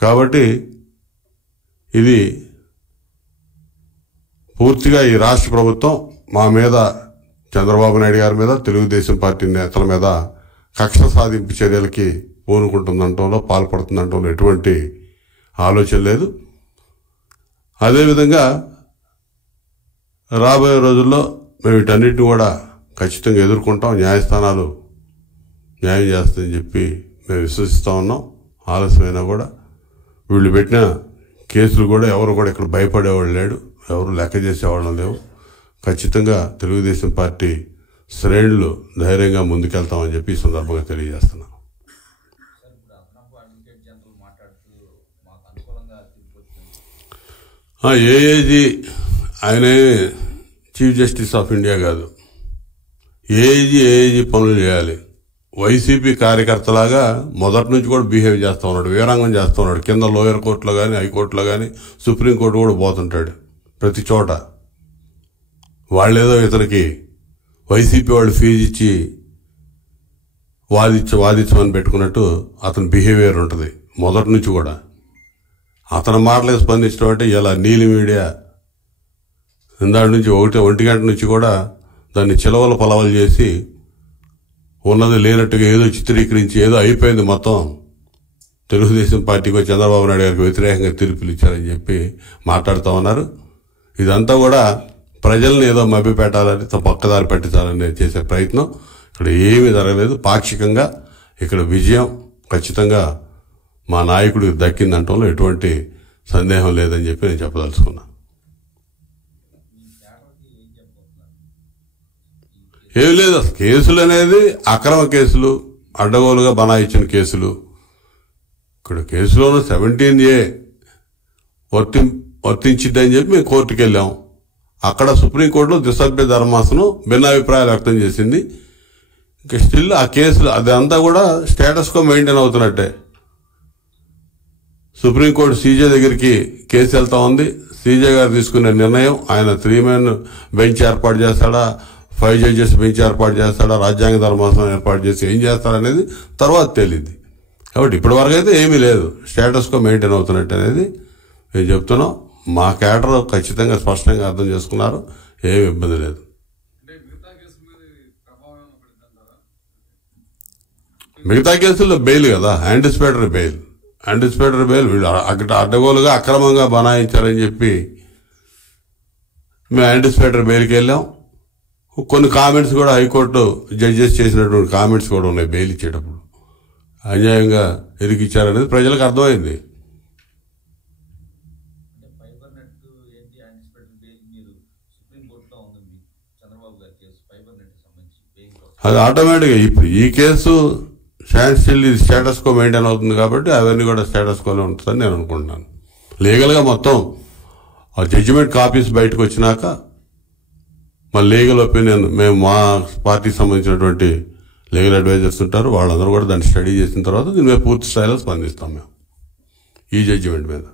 కాబట్టి ఇది పూర్తిగా ఈ రాష్ట్ర ప్రభుత్వం మా మీద, చంద్రబాబు నాయుడు గారి మీద, తెలుగుదేశం పార్టీ నేతల మీద కక్ష సాధింపు చర్యలకి పూనుకుంటుందంటంలో, పాల్పడుతుందంటంలో ఎటువంటి ఆలోచన లేదు. అదేవిధంగా రాబోయే రోజుల్లో మేము వీటన్నిటిని కూడా ఖచ్చితంగా ఎదుర్కొంటాం. న్యాయస్థానాలు న్యాయం చేస్తాయని చెప్పి మేము విశ్వసిస్తూ ఉన్నాం. ఆలస్యమైనా కూడా వీళ్ళు పెట్టిన కేసులు కూడా ఎవరు కూడా ఇక్కడ భయపడేవాళ్ళు లేడు, ఎవరు లెక్క చేసేవాళ్ళం లేవు. ఖచ్చితంగా తెలుగుదేశం పార్టీ శ్రేణులు ధైర్యంగా ముందుకెళ్తామని చెప్పి ఈ సందర్భంగా తెలియజేస్తున్నాం. ఏఏజీ ఆయనే చీఫ్ జస్టిస్ ఆఫ్ ఇండియా కాదు. ఏఏజీ పనులు చేయాలి. వైసీపీ కార్యకర్తలాగా మొదటి నుంచి కూడా బిహేవ్ చేస్తూ ఉన్నాడు, వీరాంగం చేస్తూ ఉన్నాడు. కింద లోయర్ కోర్టులో కానీ, హైకోర్టులో కానీ, సుప్రీంకోర్టు కూడా పోతుంటాడు ప్రతి చోట. వాళ్ళేదో ఇతనికి వైసీపీ వాళ్ళు ఫీజు ఇచ్చి వాదించమని పెట్టుకున్నట్టు అతని బిహేవియర్ ఉంటుంది మొదటి నుంచి కూడా. అతని మాటలకు స్పందించడం అంటే ఇలా నీలి మీడియా ఇందాటి నుంచి 1 గంట నుంచి కూడా దాన్ని చిలవల పలవలు చేసి ఉన్నది లేనట్టుగా ఏదో చిత్రీకరించి ఏదో అయిపోయింది మొత్తం, తెలుగుదేశం పార్టీకి చంద్రబాబు నాయుడు గారికి వ్యతిరేకంగా తీర్పులు ఇచ్చారని చెప్పి మాట్లాడుతూ ఉన్నారు. ఇదంతా కూడా ప్రజల్ని ఏదో మభ్య పెట్టాలని, పక్కదారి పెట్టాలని చేసే ప్రయత్నం. ఇక్కడ ఏమీ జరగలేదు. పాక్షికంగా ఇక్కడ విజయం ఖచ్చితంగా మా నాయకుడికి దక్కిందంటంలో ఎటువంటి సందేహం లేదని చెప్పి నేను చెప్పదలుచుకున్నా. ఏమి లేదు. కేసులు అనేది అక్రమ కేసులు, అడ్డగోలుగా బనాయించిన కేసులు. ఇక్కడ కేసులోనూ 17A వర్తించిద్దని చెప్పి మేము కోర్టుకు వెళ్ళాం. అక్కడ సుప్రీంకోర్టులో ద్విసభ్య ధర్మాసనం భిన్నాభిప్రాయాలు వ్యక్తం చేసింది. ఇంకా స్టిల్ ఆ కేసులు అదంతా కూడా స్టేటస్ కో మెయింటైన్ అవుతున్నట్టే. సుప్రీంకోర్టు సీజే దగ్గరికి కేసు వెళ్తా ఉంది. సీజే గారు తీసుకునే నిర్ణయం, ఆయన 3 men బెంచ్ ఏర్పాటు చేస్తాడా, 5 judges బెంచ్ ఏర్పాటు చేస్తాడా, రాజ్యాంగ ధర్మాసనం ఏర్పాటు చేసి ఏం చేస్తాడనేది తర్వాత తేలింది. కాబట్టి ఇప్పటి వరకు అయితే ఏమీ లేదు, స్టేటస్ కో మెయింటైన్ అవుతున్నట్టు అనేది మేము చెప్తున్నాం. మా క్యాడర్ ఖచ్చితంగా స్పష్టంగా అర్థం చేసుకున్నారు, ఏమి ఇబ్బంది లేదు. మిగతా కేసుల్లో బెయిల్ కదా, యాంటిసిపేటరీ బెయిల్ వీళ్ళు అడ్డగోలుగా అక్రమంగా బనాయించారని చెప్పి మేము యాంటిసిపేటరీ బెయిల్కి వెళ్ళాం. కొన్ని కామెంట్స్ కూడా హైకోర్టు జడ్జెస్ చేసినటువంటి కామెంట్స్ కూడా ఉన్నాయి. బెయిల్ ఇచ్చేటప్పుడు అన్యాయంగా ఇరికిచ్చారనేది ప్రజలకు అర్థమైంది. అది ఆటోమేటిక్గా ఇప్పుడు ఈ కేసు స్టేటస్ కో మెయింటైన్ అవుతుంది కాబట్టి అవన్నీ కూడా స్టేటస్ కోనే ఉంటుందని నేను అనుకుంటున్నాను. లీగల్గా మొత్తం ఆ జడ్జిమెంట్ కాపీస్ బయటకు వచ్చినాక మళ్ళీ లీగల్ ఒపీనియన్ మేము మా పార్టీకి సంబంధించినటువంటి లీగల్ అడ్వైజర్స్ ఉంటారు, వాళ్ళందరూ కూడా దాన్ని స్టడీ చేసిన తర్వాత దీని మీద పూర్తి స్థాయిలో స్పందిస్తాం మేము ఈ జడ్జిమెంట్ మీద.